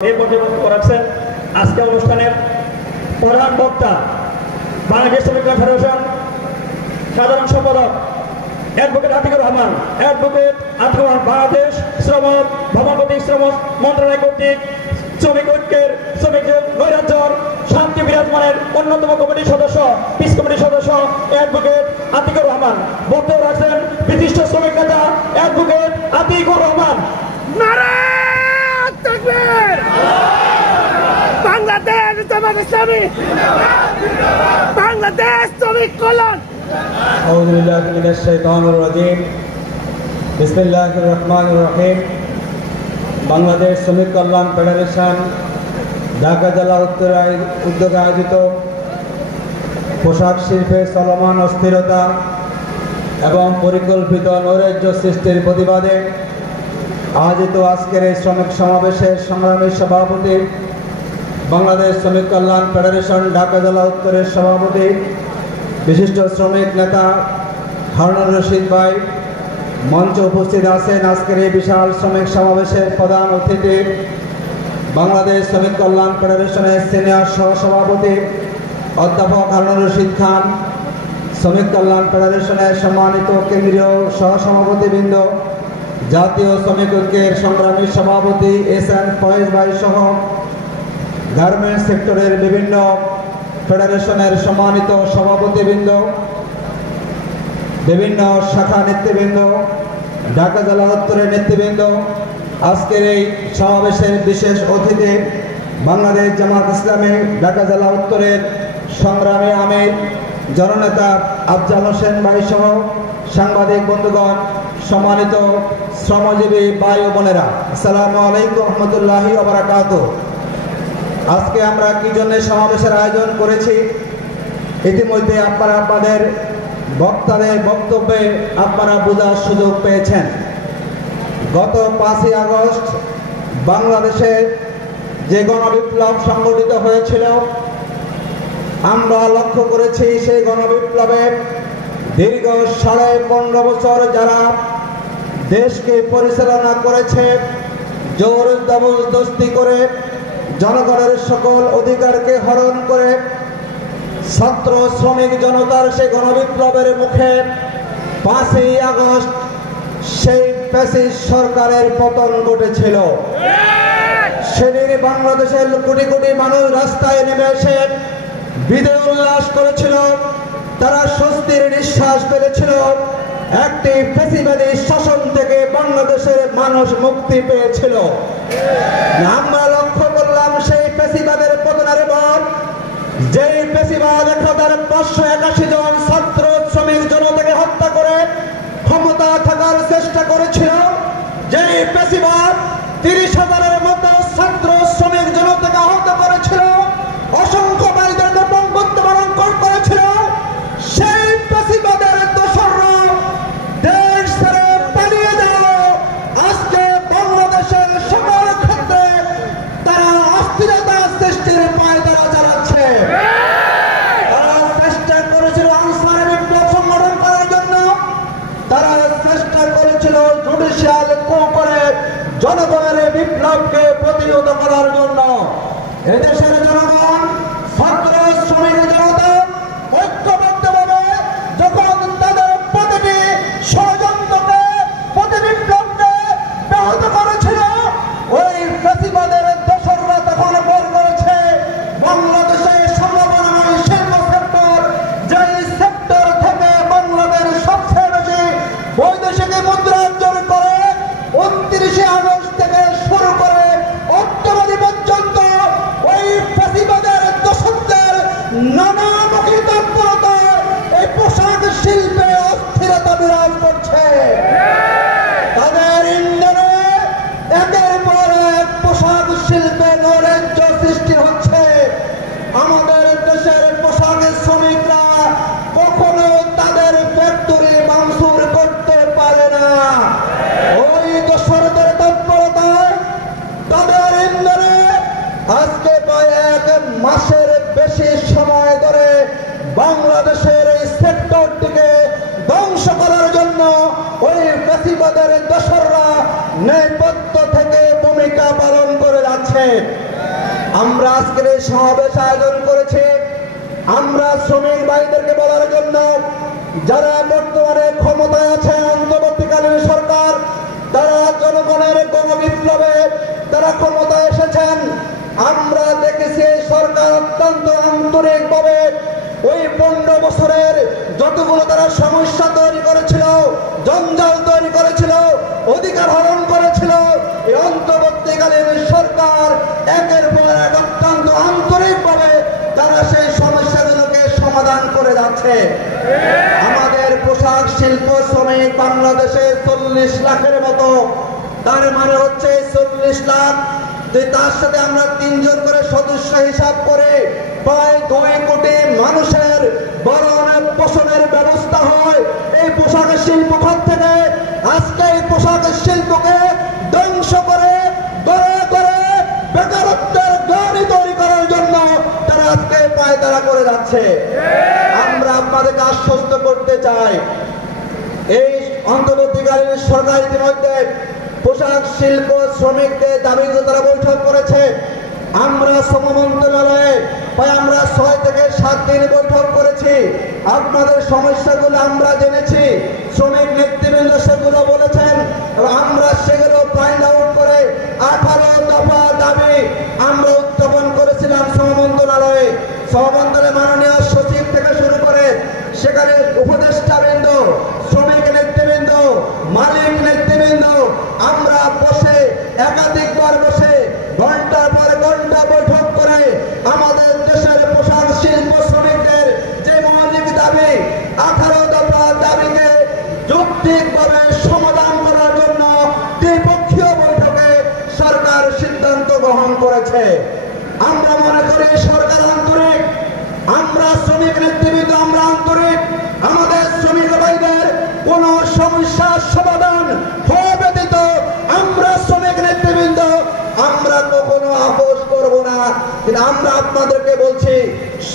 এই পর্যায়ে বক্তব্য রাখছেন আজকে অনুষ্ঠানের প্রধান বক্তা বাংলাদেশ শ্রমিক ফেডারেশন সাধারণ সম্পাদক অ্যাডভোকেট আতিকুর রহমান। অ্যাডভোকেট আতিকুর রহমান বাংলাদেশ শ্রম ভবনপতি শ্রম মন্ত্রণালয় কর্তৃক শ্রমিক ঐক্যের শ্রমিকদের নৈরাজ্যর শান্তি বিরাজমানের অন্যতম কমিটির সদস্য পিস কমিটির সদস্য অ্যাডভোকেট আতিকুর রহমান। বক্তব্য রাখছেন বিশিষ্ট শ্রমিক নেতা অ্যাডভোকেট আতিকুর রহমান। বাংলাদেশ জামাত ইসলামী, বাংলাদেশ শ্রমিক কল্যাণ। আউযু বিল্লাহি মিনাশ শাইতানির রাজীম। বিসমিল্লাহির রহমানির রহিম। বাংলাদেশ শ্রমিক কল্যাণ ফেডারেশন ঢাকা জেলা উত্তরায় উদ্যোগে আয়োজিত পোশাক শিল্পে চলমান অস্থিরতা এবং পরিকল্পিত নৈরাজ্য সৃষ্টির প্রতিবাদে আয়োজিত আজকের এই শ্রমিক সমাবেশের সংগ্রামী সভাপতি, বাংলাদেশ শ্রমিক কল্যাণ ফেডারেশন ঢাকা জেলা উত্তরের সভাপতি, বিশিষ্ট শ্রমিক নেতা হারুনুর রশিদ ভাই, মঞ্চে উপস্থিত আছেন আজকের এই বিশাল শ্রমিক সমাবেশের প্রধান অতিথি বাংলাদেশ শ্রমিক কল্যাণ ফেডারেশনের সিনিয়র সহসভাপতি অধ্যাপক হারুনুর রশিদ খান, শ্রমিক কল্যাণ ফেডারেশনের সম্মানিত কেন্দ্রীয় সহসভাপতিবৃন্দ, জাতীয় শ্রমিক ঐক্যের সংগ্রামী সভাপতি এস.এন. ফয়েজ ভাই সহ গার্মেন্টস সেক্টরের বিভিন্ন ফেডারেশনের সম্মানিত সভাপতিবৃন্দ, বিভিন্ন শাখা নেতৃবৃন্দ, ঢাকা জেলা উত্তরের নেতৃবৃন্দ, আজকের এই সমাবেশের বিশেষ অতিথি বাংলাদেশ জামাত ইসলামী ঢাকা জেলা উত্তরের সংগ্রামী আমির জননেতা আফজাল হোসেন ভাই সহ সাংবাদিক বন্ধুগণ, সম্মানিত শ্রমজীবী ভাই ও বোনেরা, আসসালামু আলাইকুম রহমতুল্লাহি ওয়া বারাকাতুহু। আজকে আমরা কি জন্য সমাবেশের আয়োজন করেছি ইতিমধ্যে আপনারা আপনাদের বক্তাদের বক্তব্যে আপনারা বোঝার সুযোগ পেয়েছেন। গত 5ই আগস্ট বাংলাদেশে যে গণবিপ্লব সংগঠিত হয়েছিল, আমরা লক্ষ্য করেছি সেই গণবিপ্লবে দীর্ঘ 15.5 বছর যারা দেশকে পরিচালনা করেছে, জোর জবরদস্তি করে জনগণের সকল অধিকারকে হরণ করে ছাত্র শ্রমিক জনতার সেই গণবিপ্লবের মুখে 5ই আগস্ট সেই ফ্যাসিস্ট সরকারের পতন ঘটেছিল। সেদিন বাংলাদেশের কোটি কোটি মানুষ রাস্তায় নেমে এসে বিজয় উল্লাস করেছিল, তারা স্বস্তির নিঃশ্বাস ফেলেছিল। একটি ফ্যাসিবাদী শাসন থেকে বাংলাদেশের মানুষ মুক্তি পেয়েছিল। আমরা লক্ষ্য করলাম সেই ফ্যাসিবাদের পতনের পর যেই ফ্যাসিবাদ 1581 জন ছাত্র শ্রমিক জনতাকে হত্যা করে ক্ষমতা থাকার চেষ্টা করেছিল, যেই ফ্যাসিবাদ 30,000-এর মতো ছাত্র শ্রমিক জনতাকে আহত করেছিল, অসংখ্য বাড়িদেরকে মৃত্যুবরণ করেছিল, সেই ফ্যাসিবাদের দোসররা দেশ ছেড়ে পালিয়ে গেল। আজকে বাংলাদেশের সকল ক্ষেত্রে তারা অস্থিরতা সৃষ্টির পায়তারা চালাচ্ছে। তারা চেষ্টা করেছিল আনসার বিপ্লব সংগঠন করার জন্য, তারা চেষ্টা করেছিল জুডিশিয়াল কু করে জনগণের বিপ্লবকে প্রতিহত করার জন্য। এদেশের জনগণ, ছাত্র শ্রমিক জনতা ঐক্যবদ্ধভাবে যখন তাদের প্রতিটি ষড়যন্ত্রকে প্রতি বিপ্লবকে ব্যাহত করেছিল, ওই ফ্যাসিবাদের দোসররা তখন বল করেছে বাংলাদেশের সম্ভাবনাময় শিল্প সেক্টর, যেই সেক্টর থেকে বাংলাদেশ সবচেয়ে বেশি বৈদেশিক মুদ্রা অর্জন করে, 29 আগস্ট থেকে শুরু করে অক্টোবর পর্যন্ত ওই ফ্যাসিবাদের দোসরদের নানামুখী তৎপরতায় এই পোশাক শিল্পে অস্থিরতা বিরাজ করছে। তাদের ইন্ধনে একের পর এক পোশাক শিল্পে নৈরাজ্য সৃষ্টি হচ্ছে। আমাদের দেশের পোশাক শ্রমিকরা কখনো তাদের ফ্যাক্টরি ভাঙচুর করতে পারে না। ওই দোসরদের তৎপরতায় তাদের ইন্ধনে আজকে প্রায় 1 মাসের বেশি সময় ধরে বাংলাদেশের এই সেক্টরটিকে ধ্বংস করার জন্য ওই ফ্যাসিবাদের দোসররা নেপথ্য থেকে ভূমিকা পালন করে যাচ্ছে। আমরা আজকের এই সমাবেশ আয়োজন করেছি আমরা শ্রমিক ভাইদেরকে বলার জন্য, যারা বর্তমানে ক্ষমতায় আছে অন্তর্বর্তীকালীন সরকার, তারা জনগণের গণবিপ্লবে তারা ক্ষমতায় এসেছেন। আমরা দেখেছি এই সরকার অত্যন্ত আন্তরিকভাবে ওই 15 বছরের যতগুলো তারা সমস্যা তৈরি করেছিল, জঞ্জাল তৈরি করেছিল, অধিকার হরণ করেছিল, এই অন্তর্বর্তীকালীন সরকার একের পর এক অত্যন্ত আন্তরিকভাবে তারা সেই সমস্যাগুলোকে সমাধান করে যাচ্ছে। আমাদের পোশাক শিল্প শ্রমিক বাংলাদেশে 40 লাখের মতো, তার মানে হচ্ছে 40 লাখ, তার সাথে আমরা 3 জন করে সদস্য হিসাব করে প্রায় 2 কোটি মানুষের ভরণ পোষণের ব্যবস্থা হয় এই পোশাক শিল্প খাত থেকে। আজকে এই পোশাক শিল্পকে ধ্বংস করে বেকারত্বের গাড়ি তৈরি করার জন্য তারা আজকে পায়তারা করে যাচ্ছে। আমরা আপনাদেরকে আশ্বস্ত করতে চাই, এই অন্তর্বর্তীকালীন সরকার ইতিমধ্যে পোশাক শিল্প শ্রমিকদের দাবিগুলো তারা বৈঠক করেছে। আমরা শ্রম মন্ত্রণালয়ে প্রায় আমরা 6 থেকে 7 দিন বৈঠক করেছি। আপনাদের সমস্যাগুলো আমরা জেনেছি, শ্রমিক নেতৃবৃন্দ সেগুলো বলেছেন এবং আমরা সেগুলো ফাইন্ড আউট করে 18 দফা দাবি আমরা উত্থাপন করেছিলাম শ্রম মন্ত্রণালয়ে। শ্রম মন্ত্রণালয়ের মাননীয় সচিব থেকে শুরু করে সেখানে উপদেষ্টাবৃন্দ, শ্রমিক নেতৃবৃন্দ, মালিক নেতৃবৃন্দ, আমরা বসে একাধিকবার বসে ঘন্টার পর ঘন্টা বৈঠক করে আমাদের দেশের পোশাক শিল্প শ্রমিকদের যে মৌলিক দাবি 18 দফা দাবিকে যৌক্তিকভাবে সমাধান করার জন্য দ্বিপক্ষীয় বৈঠকে সরকার সিদ্ধান্ত গ্রহণ করেছে। আমরা মনে করি সরকার আন্তরিক, আমরা শ্রমিক নেতৃবৃন্দ আমরা আন্তরিক। আমাদের শ্রমিক ভাইদের কোন সমস্যার সমাধান হওয়া ব্যতীত আমরা শ্রমিক নেতৃবৃন্দ আমরা কখনো আপোষ করব না। কিন্তু আমরা আপনাদেরকে বলছি,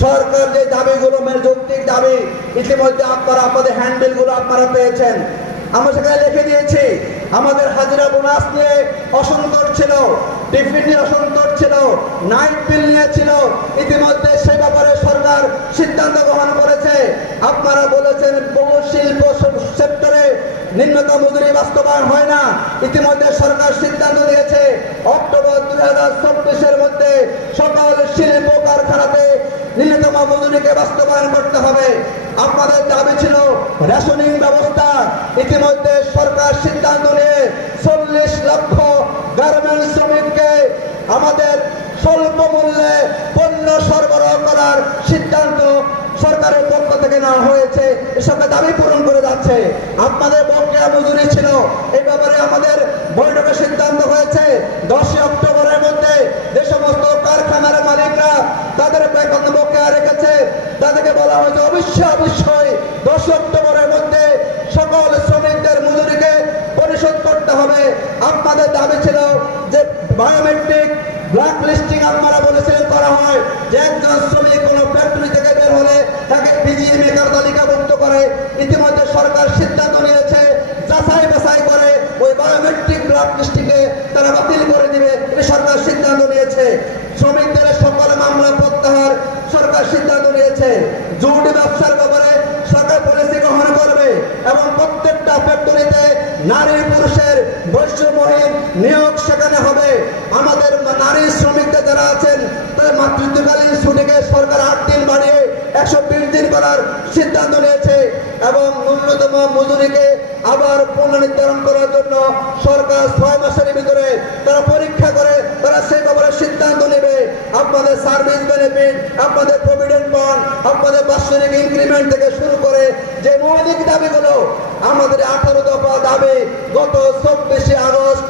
সরকার যে দাবিগুলো যৌক্তিক দাবি, ইতিমধ্যে আপনারা আপনাদের হ্যান্ডবিল গুলো আপনারা পেয়েছেন, আমরা সেখানে লিখে দিয়েছি। আমাদের হাজিরা বোনাস নিয়ে অসন্তোষ ছিল, টিফিন নিয়ে অসন্তোষ ছিল, নাইট বিল নিয়ে ছিল, ইতিমধ্যে সেই ব্যাপারে সরকার সিদ্ধান্ত গ্রহণ করেছে। আপনারা বলেছেন বহু শিল্প সেক্টরে নিম্নতম মজুরি বাস্তবায়ন হয় না, ইতিমধ্যে সরকার সিদ্ধান্ত নিয়েছে অক্টোবর 2024-এর মধ্যে সকল শিল্প কারখানাতে নিম্নতম মজুরিকে বাস্তবায়ন করতে হবে। আপনাদের দাবি ছিল রেশনিং ব্যবস্থা, ইতিমধ্যে সরকার সিদ্ধান্ত নিয়ে 40 লক্ষ গার্মেন্টস শ্রমিককে আমাদের স্বল্প মূল্যে পণ্য সরবরাহ করার সিদ্ধান্ত সরকারের পক্ষ থেকে নেওয়া হয়েছে। এসব দাবি পূরণ করে যাচ্ছে। আপনাদের বকেয়া মজুরি ছিল, এই ব্যাপারে আমাদের বৈঠকে সিদ্ধান্ত হয়েছে 10 অক্টোবরের মধ্যে যে সমস্ত কারখানার মালিকরা তাদের বেতন বকেয়া রেখেছে তাদেরকে বলা হয়েছে অবশ্যই 10 অক্টোবরের মধ্যে সকল শ্রমিকদের মজুরিকে পরিশোধ করতে হবে। আপনাদের দাবি ছিল যে বায়োমেট্রিক ব্ল্যাক লিস্টিং আপনারা বলেছেন করা হয়, যে একজন শ্রমিক কোন ফ্যাক্টরি থেকে বের হলে তাকে পিজিএ মেকার তালিকাভুক্ত করে। ইতিমধ্যে সরকার সিদ্ধান্ত নিয়েছে যাচাই বাছাই করে ওই বায়োমেট্রিক ব্ল্যাক লিস্টিংকে তারা বাতিল করে দিবে, এটা সরকার সিদ্ধান্ত নিয়েছে। শ্রমিকদের সকল মামলা প্রত্যাহার সরকার সিদ্ধান্ত নিয়েছে। জুট ব্যবসার ব্যাপারে সরকার পলিসি গ্রহণ করবে এবং প্রত্যেকটা ফ্যাক্টরিতে নারী পুরুষের বৈষম্যহীন নিয়োগ সেখানে হবে। আমাদের নারী শ্রমিকদের যারা আছেন তাদের মাতৃত্বকালীন ছুটিকে সরকার 8 দিন বাড়িয়ে 120 দিন করার সিদ্ধান্ত নিয়েছে এবং ন্যূনতম মজুরিকে আবার পুনর্নির্ধারণ করার জন্য সরকার 6 মাসের ভিতরে তারা পরীক্ষা করে তারা সেই ব্যাপারে সিদ্ধান্ত নেবে। আপনাদের সার্ভিস বেনিফিট, আপনাদের প্রভিডেন্ট ফান্ড, আপনাদের বাৎসরিক ইনক্রিমেন্ট থেকে শুরু করে যে মৌলিক দাবিগুলো আমাদের 18 দফা দাবি গত 24 আগস্ট,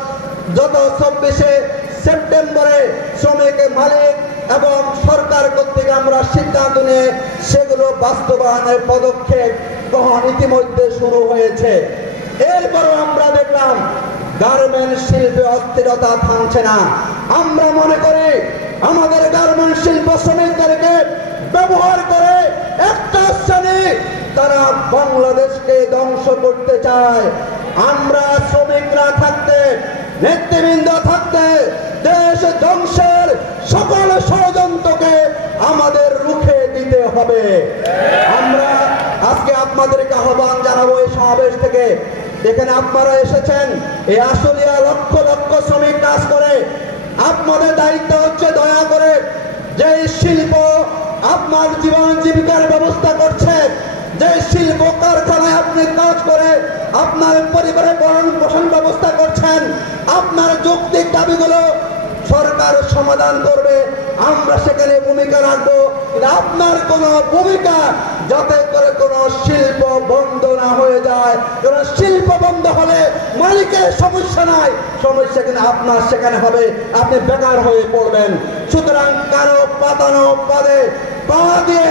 গত 24 সেপ্টেম্বরে শ্রমিক মালিক এবং সরকার কর্তৃক আমরা সিদ্ধান্ত নিয়ে সেগুলো বাস্তবায়নের পদক্ষেপ গ্রহণ ইতিমধ্যে শুরু হয়েছে। এরপরও আমরা দেখলাম গার্মেন্টস শিল্পে অস্থিরতা থামছে না। আমরা মনে করি আমাদের গার্মেন্টস শিল্প শ্রমিকদেরকে ব্যবহার করে একটা শ্রেণী তারা বাংলাদেশকে ধ্বংস করতে চায়। আমরা শ্রমিকরা থাকতে, নেতৃবৃন্দ থাকতে দেশ ধ্বংসের আপনাদেরকে আহ্বান জানাবো এই সমাবেশ থেকে, এখানে আপনারা এসেছেন, এই আশুলিয়া লক্ষ লক্ষ শ্রমিক কাজ করে। আপনাদের দায়িত্ব হচ্ছে দয়া করে যে শিল্প আপনার জীবন জীবিকার ব্যবস্থা করছে, যে শিল্প কারখানায় আপনি কাজ করে আপনার পরিবারের ভরণ পোষণ ব্যবস্থা করছেন, আপনার যৌক্তিক দাবিগুলো সরকার সমাধান করবে, আমরা সেখানে ভূমিকা রাখবো। আপনার কোনো ভূমিকা যাতে করে কোনো শিল্প বন্ধ না হয়ে যায়, কারণ শিল্প বন্ধ হলে মালিকের সমস্যা নাই, সমস্যা কিন্তু আপনার সেখানে হবে, আপনি বেকার হয়ে পড়বেন। সুতরাং কারো পাতানো পাদে পা দিয়ে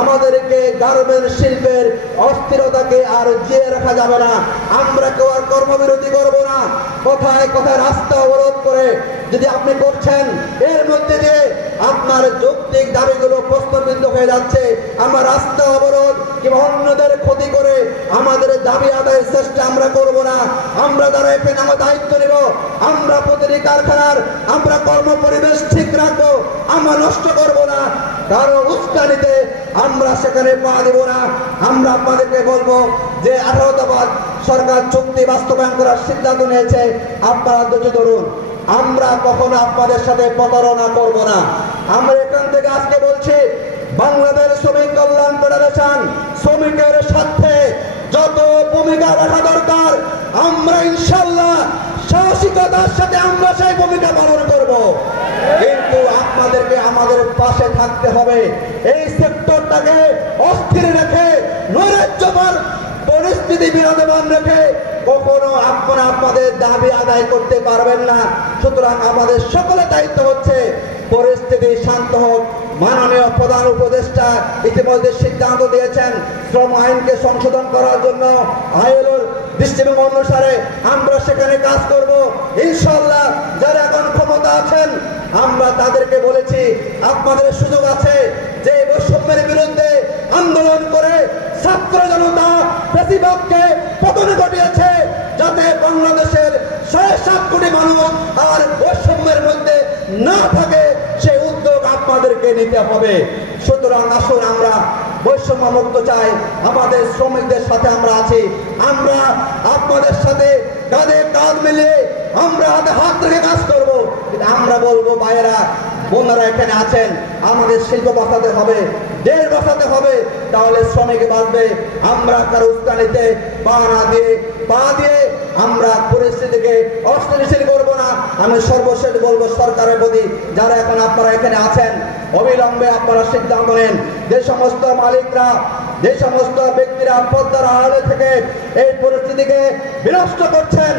আমাদেরকে গার্মেন্টস শিল্পের অস্থিরতাকে আর জিয়ে রাখা যাবে না। আমরা কেউ আর কর্মবিরতি করবো না। কোথায় কোথায় রাস্তা অবরোধ করে যদি আপনি করছেন, এর মধ্যে দিয়ে আপনার যৌক্তিক দাবিগুলো প্রশ্নবিদ্ধ হয়ে যাচ্ছে। আমরা রাস্তা অবরোধ কিংবা অন্যদের ক্ষতি করে আমাদের দাবি আদায়ের চেষ্টা আমরা করব না। আমরা যারা এখানে আমার দায়িত্ব নেব, আমরা প্রতিটি কারখানার আমরা কর্ম পরিবেশ ঠিক রাখবো, আমরা নষ্ট করব না, কারো উস্কানিতে আমরা সেখানে পা দেব না। আমরা আপনাদেরকে বলবো যে 18 দফা সরকার চুক্তি বাস্তবায়ন করার সিদ্ধান্ত নিয়েছে, আপনারা ধৈর্য ধরুন। আমরা কখনো আপনাদের সাথে প্রতারণা করব না। আমরা এখান থেকে আজকে বলছি, বাংলাদেশ শ্রমিক কল্যাণ ফেডারেশন শ্রমিকের স্বার্থে যত ভূমিকা রাখা দরকার আমরা ইনশাল্লাহ সাহসিকতার সাথে আমরা সেই ভূমিকা পালন করব। কিন্তু আপনাদেরকে আমাদের পাশে থাকতে হবে। এই সেক্টরটাকে অস্থির রেখে, নৈরাজ্যকর পরিস্থিতি বিরাজমান রেখে কখনো আপনারা আপনাদের দাবি আদায় করতে পারবেন না। সুতরাং আমাদের সকলের দায়িত্ব হচ্ছে পরিস্থিতি শান্ত হোক। মাননীয় প্রধান উপদেষ্টা ইতিমধ্যে সিদ্ধান্ত দিয়েছেন শ্রম আইনকে সংশোধন করার জন্য। আইএলওর দৃষ্টিভঙ্গি অনুসারে আমরা সেখানে কাজ করব ইনশাআল্লাহ। যারা এখন ক্ষমতা আছেন আমরা তাদেরকে বলেছি, আপনাদের সুযোগ আছে যে বৈষম্যের বিরুদ্ধে আন্দোলন করে ছাত্র জনতা বেশিরভাগকে পতন ঘটিয়েছে, যাতে বাংলাদেশের 7.5 কোটি মানুষ আর বৈষম্যের মধ্যে না থাকে, সেই উদ্যোগ আপনাদেরকে নিতে হবে। সুতরাং আসুন আমরা বৈষম্য মুক্ত চাই, আমাদের শ্রমিকদের সাথে আমরা আছি, আমরা আপনাদের সাথে কাঁধে কাঁধ মিলিয়ে আমরা হাতে হাত রেখে কাজ করব। আমরা বলবো ভাইয়েরা বোনেরা এখানে আছেন, আমাদের শিল্প বাঁচাতে হবে, দেশ বাঁচাতে হবে, তাহলে শ্রমিক বাঁচবে। আমরা কারো উস্কানিতে পা দিয়ে আমরা পরিস্থিতিকে অস্থিতিশীল করবো না। আমি সর্বশেষ বলবো সরকারের প্রতি, যারা এখন আপনারা এখানে আছেন, অবিলম্বে আপনারা সিদ্ধান্ত নেন। যে সমস্ত মালিকরা, যে সমস্ত ব্যক্তিরা পদ্মার আড়ালে থেকে এই পরিস্থিতিকে বিনষ্ট করছেন,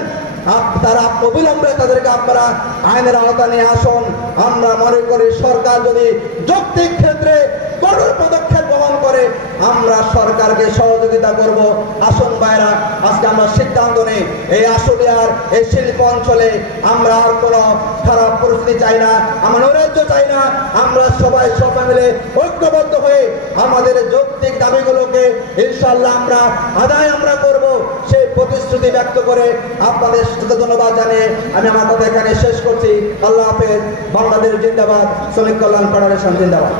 তারা অবিলম্বে তাদেরকে আপনারা আইনের আওতা নিয়ে আসুন। আমরা মনে করি সরকার যদি যৌক্তিক ক্ষেত্রে কঠোর পদক্ষেপ গ্রহণ করে আমরা সরকারকে সহযোগিতা করব। আসুন ভাইরা, আজকে আমরা সিদ্ধান্ত নেই এই আশুলিয়ার এই শিল্প অঞ্চলে আমরা আর কোনো খারাপ পরিস্থিতি চাই না, আমরা নৈরাজ্য চাই না। আমরা সবাই মিলে ঐক্যবদ্ধ হয়ে আমাদের যৌক্তিক দাবিগুলোকে ইনশাআল্লাহ আমরা আদায় আমরা করব, সেই প্রতিশ্রুতি ব্যক্ত করে আপনাদের সাথে ধন্যবাদ জানিয়ে আমি আমার কথা এখানে শেষ করছি। আল্লাহ হাফেজ। বাংলাদেশ জিন্দাবাদ, শ্রমিক কল্যাণ ফেডারেশন জিন্দাবাদ।